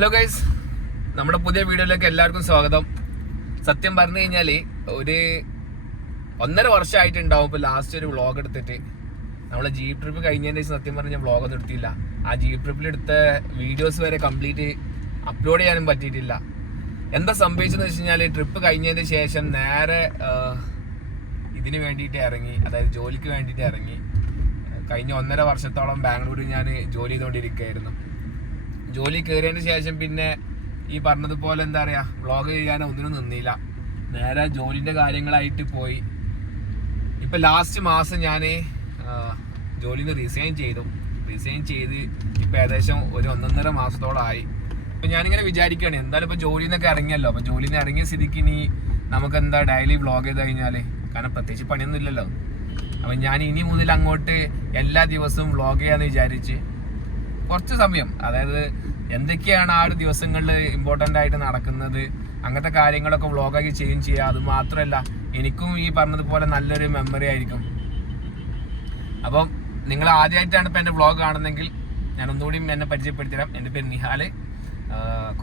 Hello guys, നമ്മുടെ പുതിയ വീഡിയോയിലേക്ക് എല്ലാവർക്കും സ്വാഗതം. സത്യം പറഞ്ഞു കഴിഞ്ഞാൽ ഒരു 1.5 വർഷമായിട്ടുണ്ടാവും ഇപ്പോൾ ലാസ്റ്റ് ഒരു വ്ളോഗ് എടുത്തിട്ട്. നമ്മൾ ജീപ്പ് ട്രിപ്പ് കഴിഞ്ഞതിന് ശേഷം സത്യം പറഞ്ഞാൽ വ്ളോഗൊന്നും എടുത്തില്ല. ആ ജീപ്പ് ട്രിപ്പിലെടുത്ത വീഡിയോസ് വരെ കംപ്ലീറ്റ് അപ്ലോഡ് ചെയ്യാനും പറ്റിയിട്ടില്ല. എന്താ സംഭവിച്ചതെന്ന് വെച്ച് കഴിഞ്ഞാൽ ട്രിപ്പ് കഴിഞ്ഞതിന് ശേഷം നേരെ ഇതിന് വേണ്ടിയിട്ട് ഇറങ്ങി, അതായത് ജോലിക്ക് വേണ്ടിയിട്ട് ഇറങ്ങി. കഴിഞ്ഞ 1.5 വർഷത്തോളം ബാംഗ്ലൂരിൽ ഞാൻ ജോലി ചെയ്തുകൊണ്ടിരിക്കുകയായിരുന്നു. ജോലി കയറിയതിന് ശേഷം പിന്നെ ഈ പറഞ്ഞതുപോലെ എന്താ പറയുക, വ്ളോഗ് ചെയ്യാനോ ഒന്നിനും നിന്നില്ല. നേരെ ജോലിൻ്റെ കാര്യങ്ങളായിട്ട് പോയി. ഇപ്പം ലാസ്റ്റ് മാസം ഞാൻ ജോലിയിൽ നിന്ന് റിസൈൻ ചെയ്ത് ഇപ്പം ഏകദേശം ഒരു 1.5 മാസത്തോളമായി. അപ്പം ഞാനിങ്ങനെ വിചാരിക്കുകയാണ്, എന്തായാലും ഇപ്പോൾ ജോലിയിൽ നിന്നൊക്കെ ഇറങ്ങിയല്ലോ, അപ്പോൾ ജോലിയിൽ നിന്ന് ഇറങ്ങിയ സ്ഥിതിക്ക് ഇനി നമുക്കെന്താ ഡെയിലി വ്ളോഗ് ചെയ്ത് കഴിഞ്ഞാൽ, കാരണം പ്രത്യേകിച്ച് പണിയൊന്നും ഇല്ലല്ലോ. അപ്പം ഞാൻ ഇനി മുതൽ അങ്ങോട്ട് എല്ലാ ദിവസവും വ്ളോഗ് ചെയ്യാമെന്ന് വിചാരിച്ച് കുറച്ച് സമയം, അതായത് എന്തൊക്കെയാണ് ആ ഒരു ദിവസങ്ങളിൽ ഇമ്പോർട്ടൻ്റ് ആയിട്ട് നടക്കുന്നത്, അങ്ങനത്തെ കാര്യങ്ങളൊക്കെ വ്ളോഗാക്കി ചെയ്യുക. അത് മാത്രമല്ല, എനിക്കും ഈ പറഞ്ഞതുപോലെ നല്ലൊരു മെമ്മറി ആയിരിക്കും. അപ്പം നിങ്ങൾ ആദ്യമായിട്ടാണ് ഇപ്പം എൻ്റെ വ്ളോഗ് കാണുന്നതെങ്കിൽ ഞാൻ ഒന്നുകൂടി എന്നെ പരിചയപ്പെടുത്തിത്തരാം. എൻ്റെ പേര് നിഹാൽ.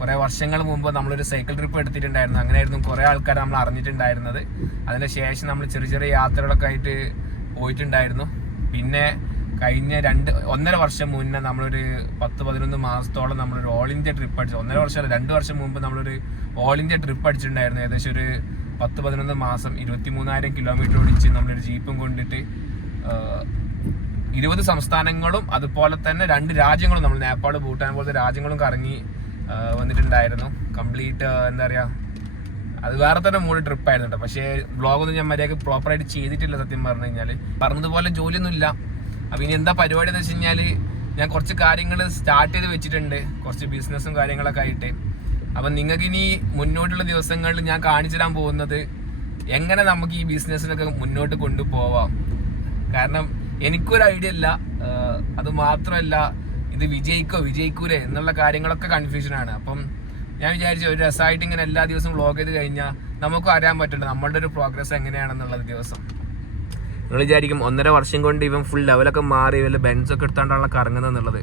കുറേ വർഷങ്ങൾ മുമ്പ് നമ്മളൊരു സൈക്കിൾ ട്രിപ്പ് എടുത്തിട്ടുണ്ടായിരുന്നു. അങ്ങനെയായിരുന്നു കുറേ ആൾക്കാർ നമ്മൾ അറിഞ്ഞിട്ടുണ്ടായിരുന്നത്. അതിന് ശേഷം നമ്മൾ ചെറിയ ചെറിയ യാത്രകളൊക്കെ ആയിട്ട് പോയിട്ടുണ്ടായിരുന്നു. പിന്നെ കഴിഞ്ഞ 1.5 വർഷം മുന്നേ നമ്മളൊരു 10-11 മാസത്തോളം നമ്മളൊരു ഓൾ ഇന്ത്യ ട്രിപ്പ് അടിച്ചു. 1.5 വർഷമല്ല, 2 വർഷം മുമ്പ് നമ്മളൊരു ഓൾ ഇന്ത്യ ട്രിപ്പ് അടിച്ചിട്ടുണ്ടായിരുന്നു. ഏകദേശം ഒരു 10-11 മാസം 23,000 കിലോമീറ്റർ ഓടിച്ച് നമ്മളൊരു ജീപ്പും കൊണ്ടിട്ട് 20 സംസ്ഥാനങ്ങളും അതുപോലെ തന്നെ 2 രാജ്യങ്ങളും, നമ്മൾ നേപ്പാൾ, ഭൂട്ടാൻ പോലത്തെ രാജ്യങ്ങളും കറങ്ങി വന്നിട്ടുണ്ടായിരുന്നു. കംപ്ലീറ്റ് എന്താ പറയുക, അത് വേറെ തന്നെ മൂഡ് ട്രിപ്പായിരുന്നു കേട്ടോ. പക്ഷേ വ്ളോഗൊന്നും ഞാൻ മര്യാദക്ക് പ്രോപ്പറായിട്ട് ചെയ്തിട്ടില്ല സത്യം പറഞ്ഞു കഴിഞ്ഞാൽ. പറഞ്ഞതുപോലെ ജോലിയൊന്നും ഇല്ല. അപ്പം ഇനി എന്താ പരിപാടി എന്ന് വെച്ച് കഴിഞ്ഞാൽ, ഞാൻ കുറച്ച് കാര്യങ്ങൾ സ്റ്റാർട്ട് ചെയ്ത് വെച്ചിട്ടുണ്ട്, കുറച്ച് ബിസിനസ്സും കാര്യങ്ങളൊക്കെ ആയിട്ട്. അപ്പം നിങ്ങൾക്ക് ഇനി മുന്നോട്ടുള്ള ദിവസങ്ങളിൽ ഞാൻ കാണിച്ചു തരാൻ പോകുന്നത് എങ്ങനെ നമുക്ക് ഈ ബിസിനസ്സിലൊക്കെ മുന്നോട്ട് കൊണ്ടുപോവാം. കാരണം എനിക്കൊരു ഐഡിയ ഇല്ല, അത് മാത്രമല്ല ഇത് വിജയിക്കൂലേ എന്നുള്ള കാര്യങ്ങളൊക്കെ കൺഫ്യൂഷനാണ്. അപ്പം ഞാൻ വിചാരിച്ചു ഒരു രസമായിട്ട് ഇങ്ങനെ എല്ലാ ദിവസവും വ്ളോഗ് ചെയ്ത് കഴിഞ്ഞാൽ നമുക്കും അറിയാൻ പറ്റുന്നുണ്ട് നമ്മളുടെ ഒരു പ്രോഗ്രസ് എങ്ങനെയാണെന്നുള്ളത് ദിവസം. നിങ്ങൾ വിചാരിക്കും 1.5 വർഷം കൊണ്ട് ഇവൻ ഫുൾ ലെവലൊക്കെ മാറി വല്ല ബെൻസൊക്കെ എടുത്താണ്ടാണല്ലോ കറങ്ങുന്നത് എന്നുള്ളത്.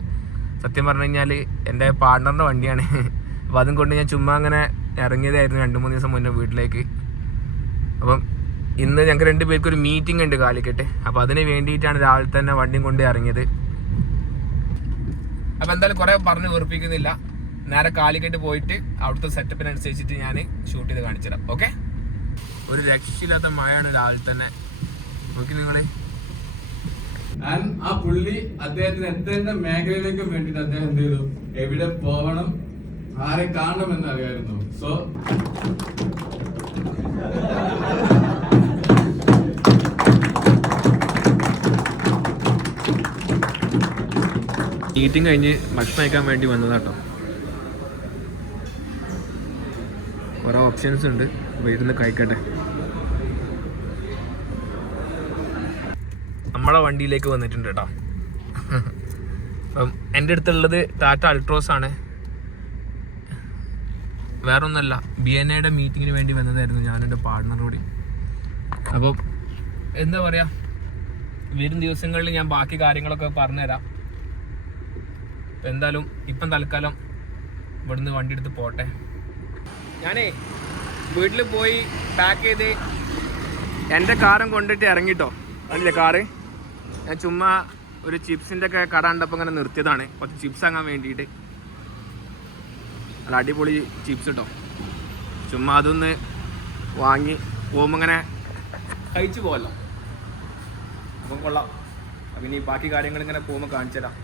സത്യം പറഞ്ഞു കഴിഞ്ഞാൽ എൻ്റെ പാർട്ണറിൻ്റെ വണ്ടിയാണ്. അപ്പോൾ അതും കൊണ്ട് ഞാൻ ചുമ്മാ അങ്ങനെ ഇറങ്ങിയതായിരുന്നു 2-3 ദിവസം മുന്നേ വീട്ടിലേക്ക്. അപ്പം ഇന്ന് ഞങ്ങൾക്ക് 2 പേർക്ക് ഒരു മീറ്റിംഗ് ഉണ്ട് കാലിക്കട്ട്. അപ്പോൾ അതിന് വേണ്ടിയിട്ടാണ് രാവിലെ തന്നെ വണ്ടിയും കൊണ്ട് ഇറങ്ങിയത്. അപ്പോൾ എന്തായാലും കുറേ പറഞ്ഞ് വെറുപ്പിക്കുന്നില്ല, നേരെ കാലിക്കട്ട് പോയിട്ട് അവിടുത്തെ സെറ്റപ്പിനനുസരിച്ചിട്ട് ഞാൻ ഷൂട്ട് ചെയ്ത് കാണിച്ചു തരാം. ഓക്കെ. ഒരു രക്ഷയില്ലാത്ത മഴയാണ് രാവിലെ തന്നെ. നോക്കി നിങ്ങൾ. ആ പുള്ളി അദ്ദേഹത്തിന് എത്തേണ്ട മേഖലയിലേക്ക് വേണ്ടിട്ട് അദ്ദേഹം എന്ത് ചെയ്തു, എവിടെ പോകണം, ആരെ കാണണം എന്ന് അറിയായിരുന്നു. സോ മീറ്റിംഗ് കഴിഞ്ഞ് ഭക്ഷണം കഴിക്കാൻ വേണ്ടി വന്നതാട്ടോ. കുറേ ഓപ്ഷൻസ് ഉണ്ട്, അപ്പോൾ ഇരുന്ന് കഴിക്കട്ടെ. നമ്മളെ വണ്ടിയിലേക്ക് വന്നിട്ടുണ്ട് കേട്ടോ. അപ്പം എൻ്റെ അടുത്തുള്ളത് ടാറ്റ അൾട്രോസ് ആണ്, വേറൊന്നല്ല, BNAയുടെ മീറ്റിങ്ങിന് വേണ്ടി വന്നതായിരുന്നു ഞാനെൻ്റെ പാർട്ണറോട്. അപ്പം എന്താ പറയുക, വരും ദിവസങ്ങളിൽ ഞാൻ ബാക്കി കാര്യങ്ങളൊക്കെ പറഞ്ഞുതരാം. അപ്പം എന്തായാലും ഇപ്പം തൽക്കാലം ഇവിടുന്ന് വണ്ടി എടുത്ത് പോട്ടെ. ഞാനേ വീട്ടിൽ പോയി പാക്ക് ചെയ്ത് എൻ്റെ കാറും കൊണ്ടിട്ട് ഇറങ്ങിട്ടോ. അല്ലേ കാറ് ഞാൻ ചുമ്മാ ഒരു ചിപ്സിൻ്റെ ഒക്കെ കട കണ്ടപ്പോൾ ഇങ്ങനെ നിർത്തിയതാണ്, കുറച്ച് ചിപ്സ് വാങ്ങാൻ വേണ്ടിയിട്ട്. നല്ല അടിപൊളി ചിപ്സ് കേട്ടോ. ചുമ്മാ അതൊന്ന് വാങ്ങി പോകുമ്പോൾ ഇങ്ങനെ കഴിച്ചു പോകല്ലോ, അപ്പം കൊള്ളാം. അപ്പം ഇനി ബാക്കി കാര്യങ്ങൾ ഇങ്ങനെ പോകുമ്പോൾ കാണിച്ചു തരാം.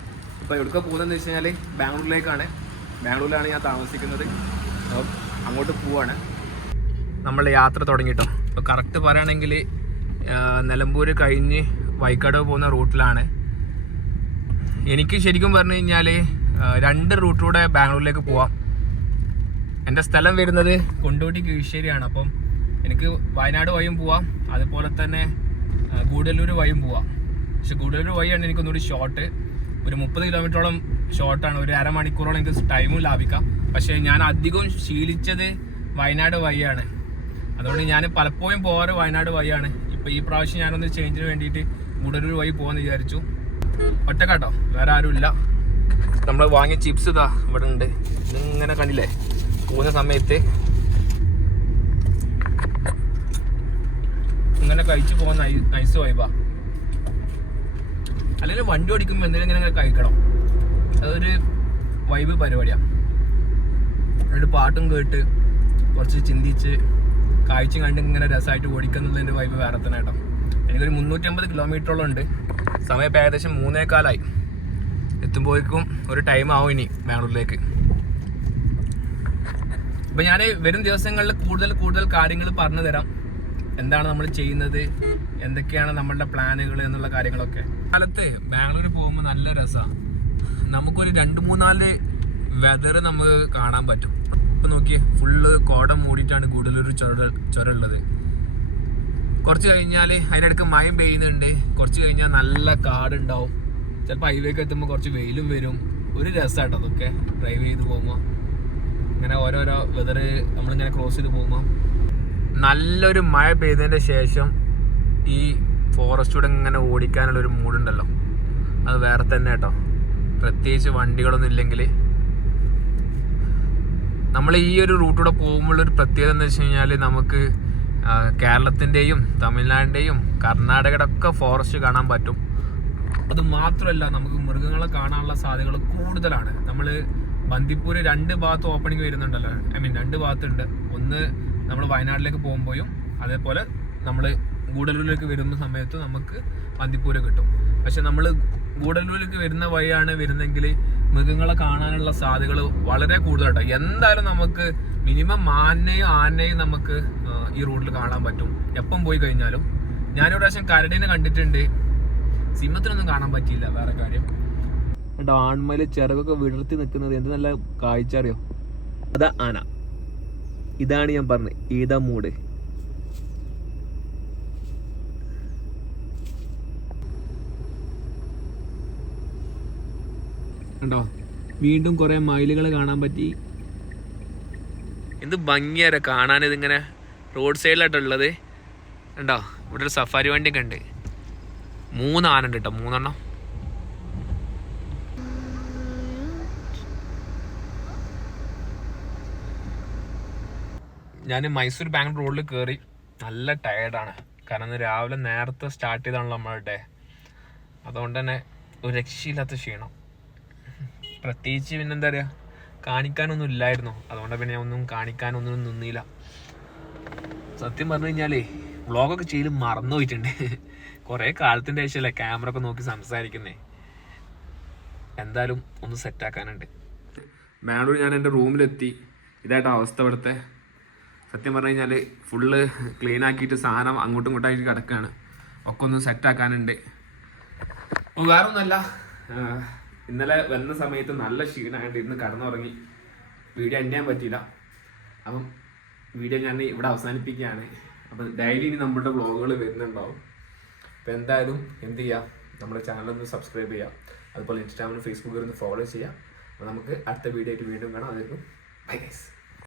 ഇപ്പോൾ എവിടെയൊക്കെ പോകുന്നതെന്ന് വെച്ച് കഴിഞ്ഞാൽ ബാംഗ്ലൂരിലാണ് ഞാൻ താമസിക്കുന്നത്. അപ്പോൾ അങ്ങോട്ട് പോവാണ്. നമ്മളുടെ യാത്ര തുടങ്ങിട്ടോ. ഇപ്പോൾ കറക്റ്റ് പറയുകയാണെങ്കിൽ നിലമ്പൂർ കഴിഞ്ഞ് വൈക്കാട് പോകുന്ന റൂട്ടിലാണ്. എനിക്ക് ശരിക്കും പറഞ്ഞു കഴിഞ്ഞാൽ 2 റൂട്ടിലൂടെ ബാംഗ്ലൂരിലേക്ക് പോവാം. എൻ്റെ സ്ഥലം വരുന്നത് കൊണ്ടോട്ടി കീഴ്ശ്ശേരിയാണ്. അപ്പം എനിക്ക് വയനാട് വഴിയും പോവാം, അതുപോലെ തന്നെ ഗൂഡല്ലൂർ വഴിയും പോവാം. പക്ഷെ ഗൂഡല്ലൂർ വഴിയാണ് എനിക്കൊന്നുകൂടി ഷോർട്ട്, ഒരു 30 കിലോമീറ്ററോളം ഷോർട്ടാണ്. ഒരു അരമണിക്കൂറോളം എനിക്ക് ടൈമും ലാഭിക്കാം. പക്ഷേ ഞാൻ അധികം ശീലിച്ചത് വയനാട് വഴിയാണ്. അതുകൊണ്ട് ഞാൻ പലപ്പോഴും പോകാറ് വയനാട് വഴിയാണ്. ഇപ്പോൾ ഈ പ്രാവശ്യം ഞാനൊന്ന് ചേഞ്ചിന് വേണ്ടിയിട്ട് ഗൂഡല്ലൂർ വഴി പോകാമെന്ന് വിചാരിച്ചു. ഒറ്റക്കാട്ടോ, വേറെ ആരുമില്ല. നമ്മൾ വാങ്ങിയ ചിപ്സ് ഇതാ ഇവിടെ ഉണ്ട്. ഇതിങ്ങനെ കണ്ടില്ലേ പോകുന്ന സമയത്ത് ഇങ്ങനെ കഴിച്ചു പോകുന്ന നൈസ് വൈബാ. അല്ലെങ്കിൽ വണ്ടി ഓടിക്കുമ്പോൾ എന്തെങ്കിലും ഇങ്ങനെ കഴിക്കണം, അതൊരു വൈബ് പരിപാടിയാണ്. എന്നിട്ട് പാട്ടും കേട്ട് കുറച്ച് ചിന്തിച്ച് കാഴ്ച കണ്ട് ഇങ്ങനെ രസമായിട്ട് ഓടിക്കുന്നുള്ളതിൻ്റെ വൈബ് വേറെ തന്നെ കേട്ടോ. എനിക്കൊരു 350 കിലോമീറ്ററോളം ഉണ്ട്. സമയം ഇപ്പം ഏകദേശം 3:15 എത്തുമ്പോഴേക്കും ഒരു ടൈം ആവും ഇനി ബാംഗ്ലൂരിലേക്ക്. അപ്പം ഞാൻ വരും ദിവസങ്ങളിൽ കൂടുതൽ കാര്യങ്ങൾ പറഞ്ഞു തരാം. എന്താണ് നമ്മൾ ചെയ്യുന്നത്, എന്തൊക്കെയാണ് നമ്മളുടെ പ്ലാനുകൾ എന്നുള്ള കാര്യങ്ങളൊക്കെ. കാലത്ത് ബാംഗ്ലൂർ പോകുമ്പോൾ നല്ല രസമാണ്. നമുക്കൊരു 2-3-4 വെതർ നമുക്ക് കാണാൻ പറ്റും. ഇപ്പം നോക്കിയേ, ഫുള്ള് കോടം മൂടിയിട്ടാണ് ഗൂഡല്ലൂർ ചുരമുള്ളത്. കുറച്ച് കഴിഞ്ഞാൽ അതിനിടയ്ക്ക് മയം പെയ്യുന്നുണ്ട്, കുറച്ച് കഴിഞ്ഞാൽ നല്ല കാടുണ്ടാവും. ചിലപ്പോൾ ഹൈവേക്ക് എത്തുമ്പോൾ കുറച്ച് വെയിലും വരും. ഒരു രസമാട്ടോ അതൊക്കെ ഡ്രൈവ് ചെയ്ത് പോകുമ്പോൾ. ഇങ്ങനെ ഓരോരോ വെതർ നമ്മളിങ്ങനെ ക്രോസ് ചെയ്ത് പോകുമ്പോൾ നല്ലൊരു മഴ പെയ്തതിൻ്റെ ശേഷം ഈ ഫോറസ്റ്റൂടെ ഇങ്ങനെ ഓടിക്കാനുള്ളൊരു മൂടുണ്ടല്ലോ, അത് വേറെ തന്നെ കേട്ടോ. പ്രത്യേകിച്ച് വണ്ടികളൊന്നും ഇല്ലെങ്കിൽ നമ്മൾ ഈ ഒരു റൂട്ടിലൂടെ പോകുമ്പോഴൊരു പ്രത്യേകത എന്ന് വെച്ച് കഴിഞ്ഞാൽ നമുക്ക് കേരളത്തിൻ്റെയും തമിഴ്നാടിൻ്റെയും കർണാടകയുടെ ഒക്കെ ഫോറസ്റ്റ് കാണാൻ പറ്റും. അത് മാത്രമല്ല നമുക്ക് മൃഗങ്ങളെ കാണാനുള്ള സാധ്യതകൾ കൂടുതലാണ്. നമ്മൾ ബന്ദിപ്പൂർ 2 ഭാഗത്ത് ഓപ്പണിങ് വരുന്നുണ്ടല്ലോ, രണ്ട് ഭാഗത്തുണ്ട്. ഒന്ന് നമ്മൾ വയനാട്ടിലേക്ക് പോകുമ്പോഴും അതേപോലെ നമ്മൾ ഗൂഡല്ലൂരിലേക്ക് വരുന്ന സമയത്ത് നമുക്ക് ബന്ദിപ്പൂര് കിട്ടും. പക്ഷെ നമ്മൾ ഗൂഡല്ലൂരിലേക്ക് വരുന്ന വഴിയാണ് വരുന്നെങ്കിൽ മൃഗങ്ങളെ കാണാനുള്ള സാധ്യതകൾ വളരെ കൂടുതലാട്ടോ. എന്തായാലും നമുക്ക് മിനിമം ആനയും നമുക്ക് ഈ റൂട്ടിൽ കാണാൻ പറ്റും എപ്പം പോയി കഴിഞ്ഞാലും. ഞാനൊരു പ്രാവശ്യം കരടിനെ കണ്ടിട്ടുണ്ട്, സിംഹത്തിനൊന്നും കാണാൻ പറ്റിയില്ല. വേറെ കാര്യം കേട്ടോ, ആൺമയില് ചിറകൊക്കെ വിടർത്തി നിൽക്കുന്നത് എന്ത് നല്ല കാഴ്ച അറിയോ. അതാ ആന. ഇതാണ് ഞാൻ പറഞ്ഞത്, ഏതാ മൂട്. കണ്ടോ, വീണ്ടും കുറെ മയിലുകൾ കാണാൻ പറ്റി. എന്ത് ഭംഗിയാരെ കാണാൻ. ഇതിങ്ങനെ റോഡ് സൈഡിലായിട്ടുള്ളത് കണ്ടോ. ഇവിടെ ഒരു സഫാരി വണ്ടിയൊക്കെ ഉണ്ട്. 3 ആന ഉണ്ട് കേട്ടോ, 3 എണ്ണം. ഞാൻ മൈസൂർ ബാംഗ്ലൂർ റോഡിൽ കയറി നല്ല ടയേർഡാണ്. കാരണം ഇന്ന് രാവിലെ നേരത്തെ സ്റ്റാർട്ട് ചെയ്താണല്ലോ നമ്മളുടെ. അതുകൊണ്ട് തന്നെ ഒരു രക്ഷയില്ലാത്ത ക്ഷീണം. പ്രത്യേകിച്ച് പിന്നെന്താ പറയുക, കാണിക്കാനൊന്നും ഇല്ലായിരുന്നു. അതുകൊണ്ട് പിന്നെ ഞാൻ ഒന്നും കാണിക്കാനൊന്നും നിന്നില്ല. സത്യം പറഞ്ഞു കഴിഞ്ഞാലേ വ്ളോഗൊക്കെ ചെയ്ത് മറന്നു പോയിട്ടുണ്ട്. കുറേ കാലത്തിൻ്റെ ശേഷമല്ലേ ക്യാമറ ഒക്കെ നോക്കി സംസാരിക്കുന്നേ. എന്തായാലും ഒന്ന് സെറ്റാക്കാനുണ്ട്. ബാംഗ്ലൂർ ഞാൻ എൻ്റെ റൂമിലെത്തി. ഇതായിട്ട് അവസ്ഥ ഇവിടുത്തെ. സത്യം പറഞ്ഞു കഴിഞ്ഞാൽ ഫുള്ള് ക്ലീൻ ആക്കിയിട്ട് സാധനം അങ്ങോട്ടും ഇങ്ങോട്ടായിട്ട് കിടക്കുകയാണ്. ഒക്കെ ഒന്ന് സെറ്റാക്കാനുണ്ട്. വേറെ ഒന്നല്ല, ഇന്നലെ വരുന്ന സമയത്ത് നല്ല ക്ഷീണമായിട്ട് ഇന്ന് കടന്നുറങ്ങി. വീഡിയോ എൻഡ് ചെയ്യാൻ പറ്റിയില്ല. അപ്പം വീഡിയോ ഞാൻ ഇവിടെ അവസാനിപ്പിക്കുകയാണ്. അപ്പം ഡെയിലി ഇനി നമ്മുടെ വ്ളോഗുകൾ വരുന്നുണ്ടാവും. അപ്പം എന്തായാലും എന്ത് ചെയ്യുക, നമ്മുടെ ചാനലൊന്ന് സബ്സ്ക്രൈബ് ചെയ്യുക. അതുപോലെ ഇൻസ്റ്റാഗ്രാമിലും ഫേസ്ബുക്കിൽ ഒന്ന് ഫോളോ ചെയ്യുക. അപ്പോൾ നമുക്ക് അടുത്ത വീഡിയോ ആയിട്ട് വീണ്ടും കാണാം. അതായിരിക്കും ബൈ ഗൈസ്.